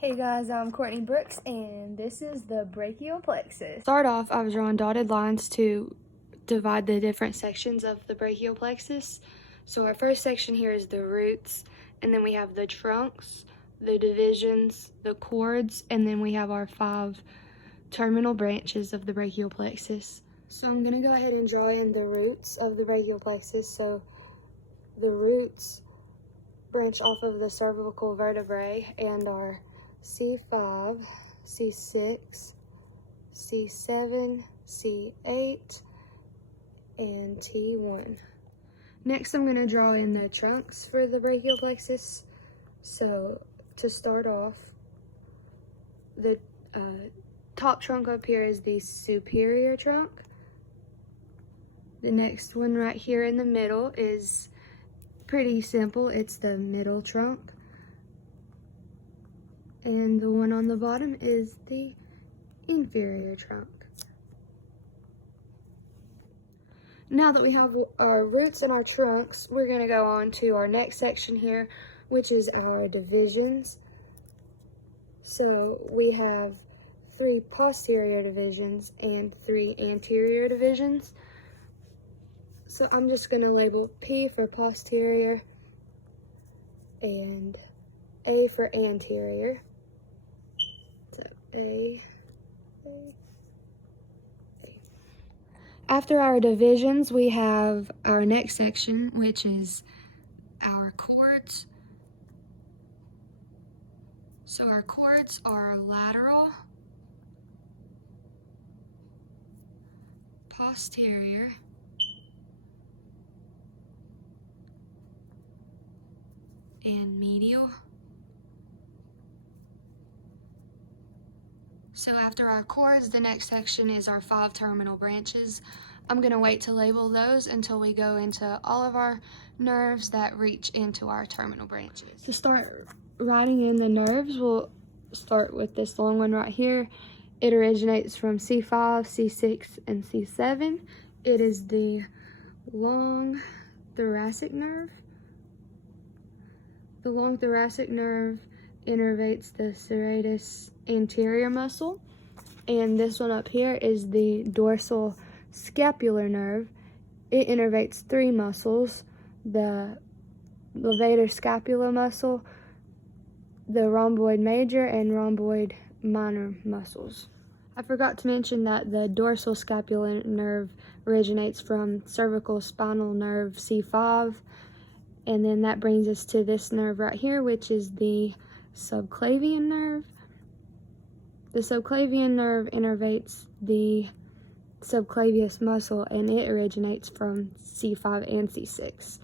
Hey guys, I'm Courtney Brooks, and this is the brachial plexus. Start off, I've drawn dotted lines to divide the different sections of the brachial plexus. So our first section here is the roots, and then we have the trunks, the divisions, the cords, and then we have our 5 terminal branches of the brachial plexus. So I'm going to go ahead and draw in the roots of the brachial plexus. So the roots branch off of the cervical vertebrae and are C5, C6, C7, C8, and T1. Next, I'm going to draw in the trunks for the brachial plexus. So to start off, the top trunk up here is the superior trunk. The next one right here in the middle is pretty simple. It's the middle trunk. And the one on the bottom is the inferior trunk. Now that we have our roots and our trunks, we're going to go on to our next section here, which is our divisions. So we have 3 posterior divisions and 3 anterior divisions. So I'm just going to label P for posterior and A for anterior. So A. After our divisions, we have our next section, which is our cords. So our cords are lateral, posterior, and medial. So after our cords, the next section is our 5 terminal branches. I'm going to wait to label those until we go into all of our nerves that reach into our terminal branches. To start writing in the nerves, we'll start with this long one right here. It originates from C5, C6, and C7. It is the long thoracic nerve. The long thoracic nerve innervates the serratus anterior muscle, and this one up here is the dorsal scapular nerve. It innervates 3 muscles: the levator scapula muscle, the rhomboid major, and rhomboid minor muscles. I forgot to mention that the dorsal scapular nerve originates from cervical spinal nerve C5, and then that brings us to this nerve right here, which is the subclavian nerve. The subclavian nerve innervates the subclavius muscle, and it originates from C5 and C6.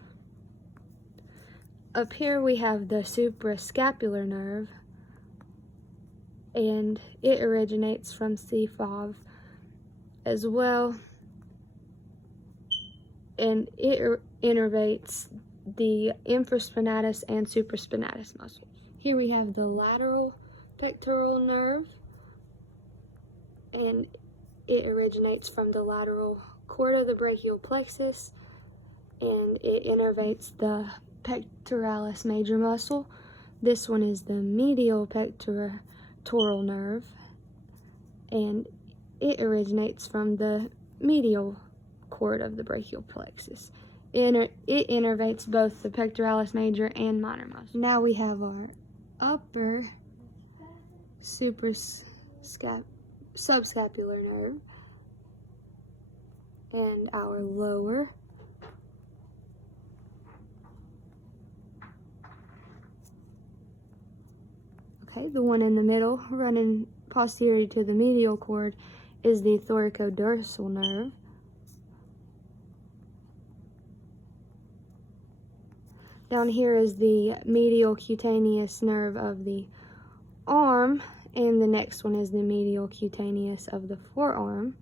Up here we have the suprascapular nerve, and it originates from C5 as well, and it innervates the infraspinatus and supraspinatus muscles. Here we have the lateral pectoral nerve, and it originates from the lateral cord of the brachial plexus, and it innervates the pectoralis major muscle. This one is the medial pectoral nerve, and it originates from the medial cord of the brachial plexus. It innervates both the pectoralis major and minor muscle. Now we have our upper subscapular nerve and our lower the one in the middle running posterior to the medial cord is the thoracodorsal nerve. Down here is the medial cutaneous nerve of the arm, and the next one is the medial cutaneous of the forearm.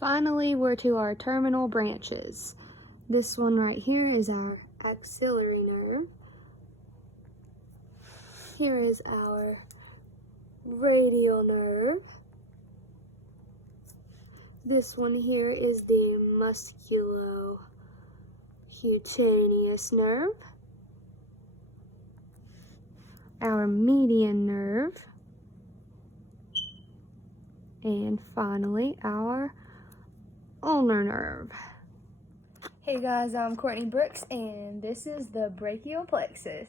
Finally, we're to our terminal branches. This one right here is our axillary nerve. Here is our radial nerve. This one here is the musculocutaneous nerve. our median nerve, and finally our ulnar nerve. Hey guys, I'm Courtney Brooks, and this is the brachial plexus.